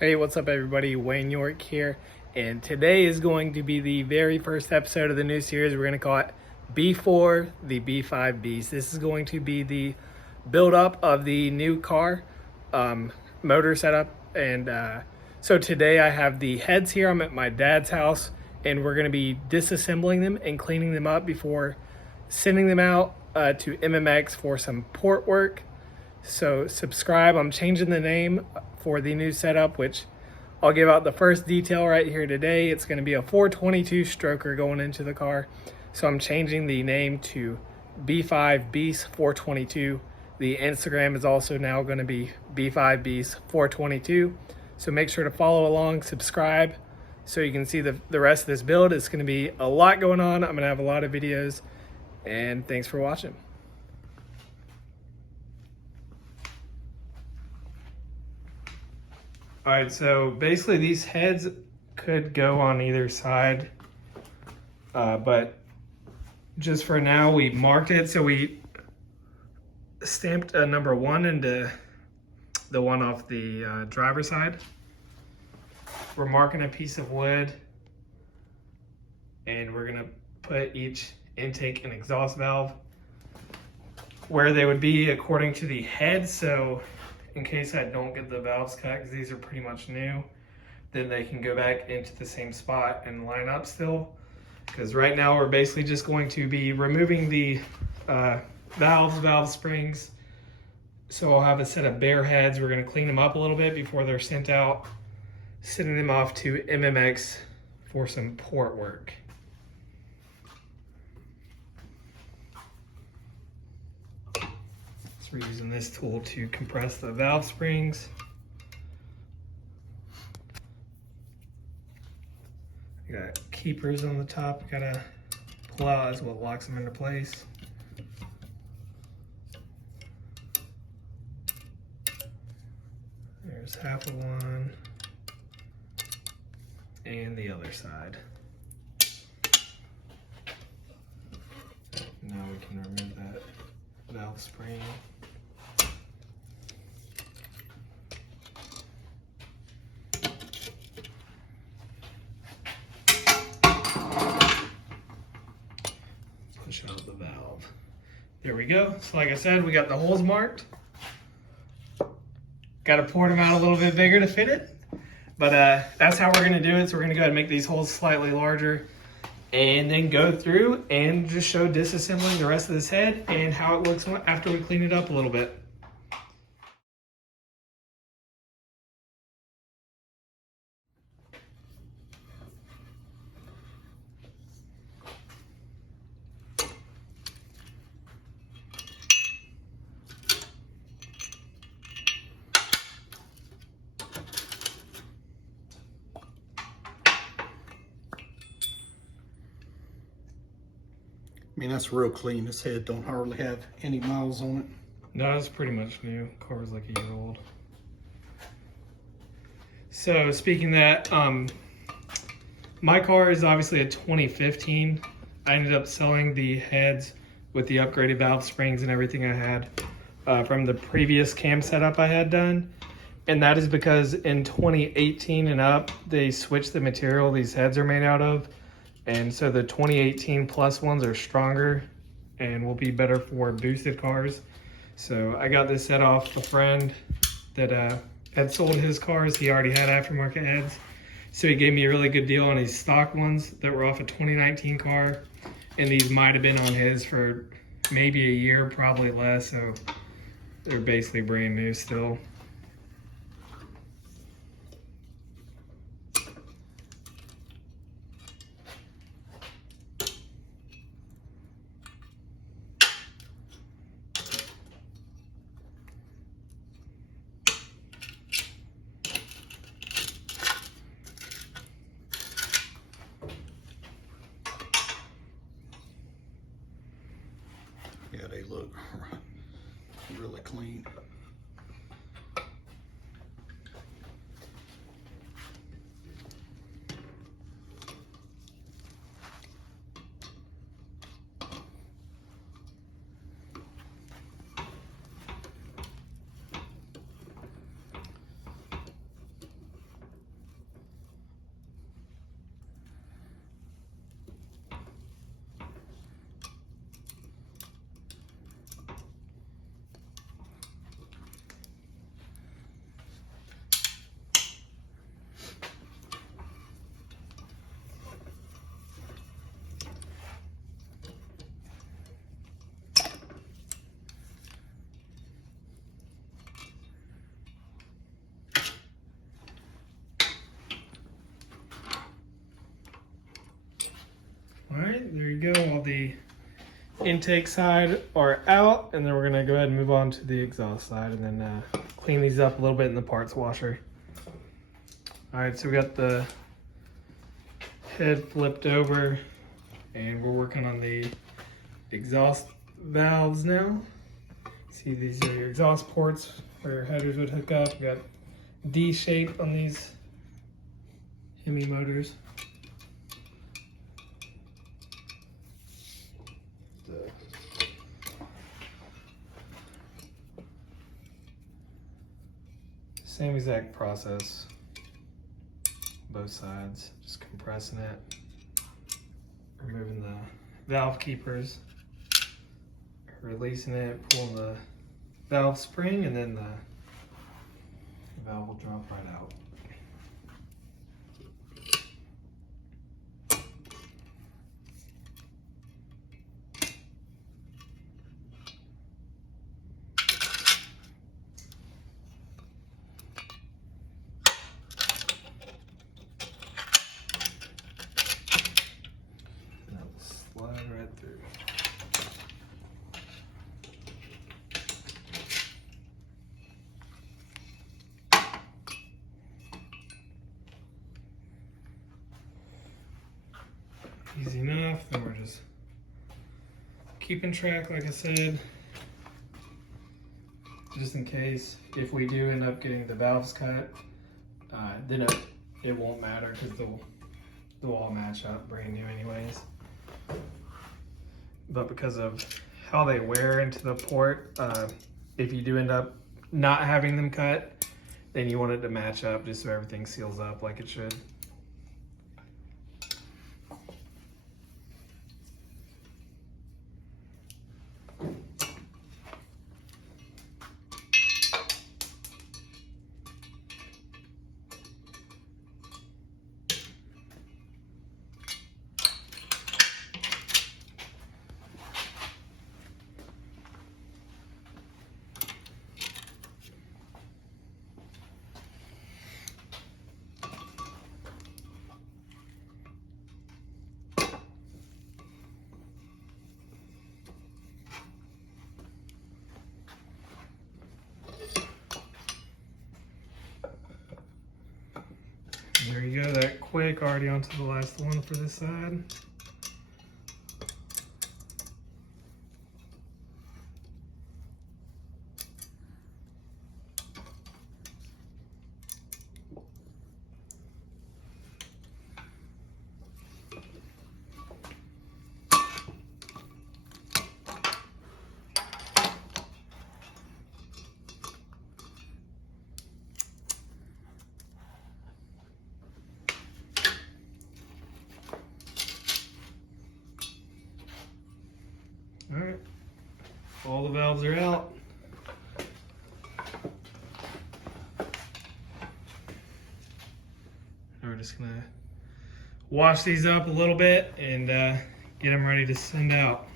Hey, what's up everybody? Wayne York here, and today is going to be the very first episode of the new series. We're going to call it B4, the B5 Beast. This is going to be the build up of the new car motor setup. And so today I have the heads here. I'm at my dad's house, and we're going to be disassembling them and cleaning them up before sending them out to MMX for some port work. So subscribe. I'm changing the name for the new setup, which I'll give out the first detail right here today. It's going to be a 422 stroker going into the car. So I'm changing the name to B5 Beast 422. The Instagram is also now going to be B5 Beast 422. So make sure to follow along, subscribe, so you can see the rest of this build. It's going to be a lot going on. I'm going to have a lot of videos, and thanks for watching. All right, so basically these heads could go on either side, but just for now we marked it. So we stamped a number 1 into the one off the driver's side. We're marking a piece of wood, and we're gonna put each intake and exhaust valve where they would be according to the head. So in case I don't get the valves cut, because these are pretty much new, then they can go back into the same spot and line up still. Because right now we're basically just going to be removing the valve springs. So I'll have a set of bare heads. We're going to clean them up a little bit before they're sent out, sending them off to MMX for some port work. We're using this tool to compress the valve springs. We got keepers on the top, we gotta pull out. That's what locks them into place. There's half of one, and the other side. Now we can remove that valve spring. Push out the valve. There we go. So like I said, we got the holes marked. Got to pour them out a little bit bigger to fit it. But that's how we're going to do it. So we're going to go ahead and make these holes slightly larger, and then go through and just show disassembling the rest of this head and how it looks after we clean it up a little bit. I mean, that's real clean. This head don't hardly have any miles on it. No, it's pretty much new. Car's like a year old. So speaking of that, my car is obviously a 2015. I ended up selling the heads with the upgraded valve springs and everything I had from the previous cam setup I had done. And that is because in 2018 and up, they switched the material these heads are made out of. And so the 2018 plus ones are stronger and will be better for boosted cars. So I got this set off a friend that had sold his cars. He already had aftermarket heads. So he gave me a really good deal on these stock ones that were off a 2019 car. And these might have been on his for maybe a year, probably less. So they're basically brand new still. Yeah, they look really clean. right, there you go. All the intake side are out, and then we're gonna go ahead and move on to the exhaust side and then clean these up a little bit in the parts washer. All right, so we got the head flipped over and we're working on the exhaust valves now. See, these are your exhaust ports where your headers would hook up. We got D shape on these Hemi motors. Same exact process, both sides, just compressing it, removing the valve keepers, releasing it, pulling the valve spring, and then the valve will drop right out. Slide right through. Easy enough. Then we're just keeping track, like I said, just in case if we do end up getting the valves cut, then it won't matter because they'll all match up brand new anyways. But because of how they wear into the port, if you do end up not having them cut, then you want it to match up just so everything seals up like it should. There you go, that quick, already onto the last one for this side. All right, all the valves are out. Now we're just gonna wash these up a little bit and get them ready to send out.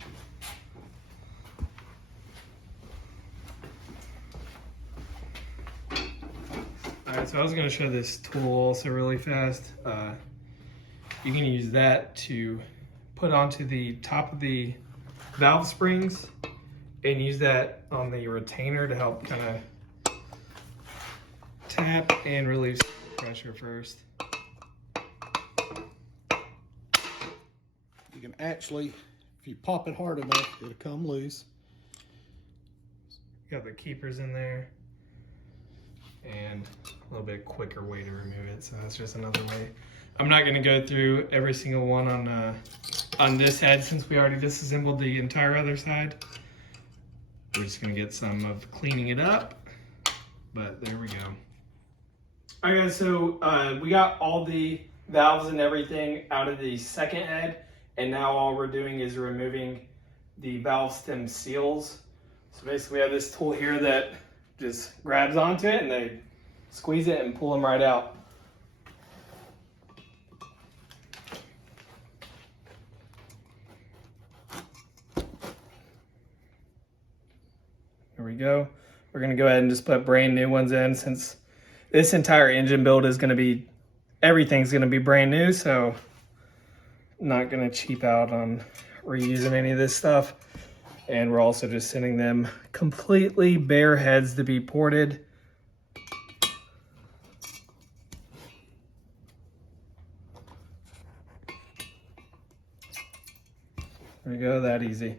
All right, so I was gonna show this tool also really fast. You can use that to put onto the top of the valve springs and use that on the retainer to help kind of tap and release pressure first. You can actually, if you pop it hard enough, it'll come loose. Got the keepers in there and a little bit quicker way to remove it, so that's just another way. I'm not going to go through every single one on this head since we already disassembled the entire other side. We're just going to get some of cleaning it up, but there we go. All right guys, so we got all the valves and everything out of the second head, and now all we're doing is removing the valve stem seals. So basically we have this tool here that just grabs onto it and they squeeze it and pull them right out. There we go. We're gonna go ahead and just put brand new ones in since this entire engine build is gonna be, everything's gonna be brand new, so not gonna cheap out on reusing any of this stuff. And we're also just sending them completely bare heads to be ported. There we go, that easy.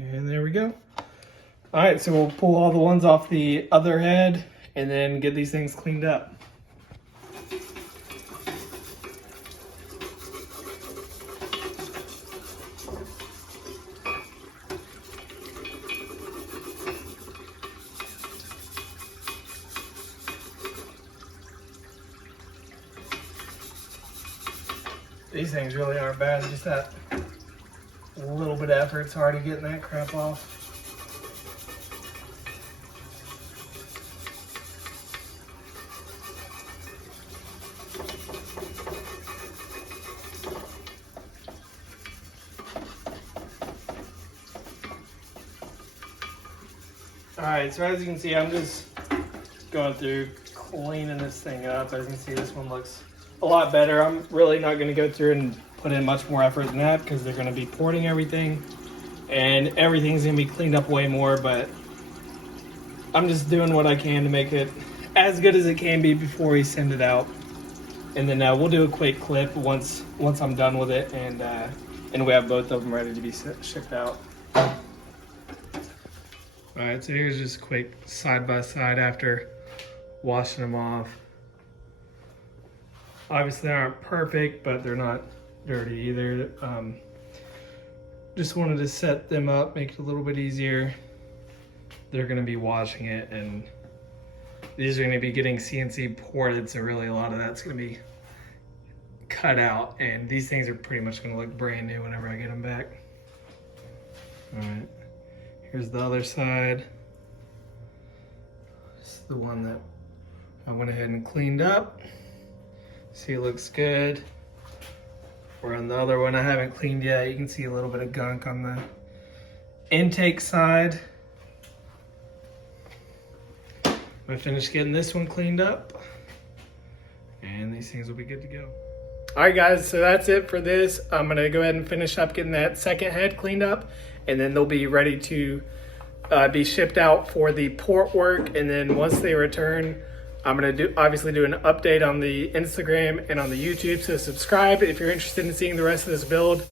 And there we go. All right, so we'll pull all the ones off the other head and then get these things cleaned up. These things really aren't bad, just that little bit of effort's already getting that crap off. Alright, so as you can see, I'm just going through cleaning this thing up. As you can see, this one looks a lot better. I'm really not going to go through and put in much more effort than that because they're going to be porting everything and everything's going to be cleaned up way more, but I'm just doing what I can to make it as good as it can be before we send it out. And then we'll do a quick clip once I'm done with it, and we have both of them ready to be shipped out. Alright, so here's just a quick side by side after washing them off. Obviously they aren't perfect, but they're not dirty either. Just wanted to set them up, make it a little bit easier. They're going to be washing it, and these are going to be getting CNC ported, so really a lot of that's going to be cut out, and these things are pretty much going to look brand new whenever I get them back. Alright, here's the other side. This is the one that I went ahead and cleaned up. See, it looks good. Where on the other one I haven't cleaned yet, you can see a little bit of gunk on the intake side. I finished getting this one cleaned up, and these things will be good to go. All right, guys, so that's it for this. I'm gonna go ahead and finish up getting that second head cleaned up, and then they'll be ready to be shipped out for the port work. And then once they return, I'm gonna obviously do an update on the Instagram and on the YouTube, so subscribe if you're interested in seeing the rest of this build.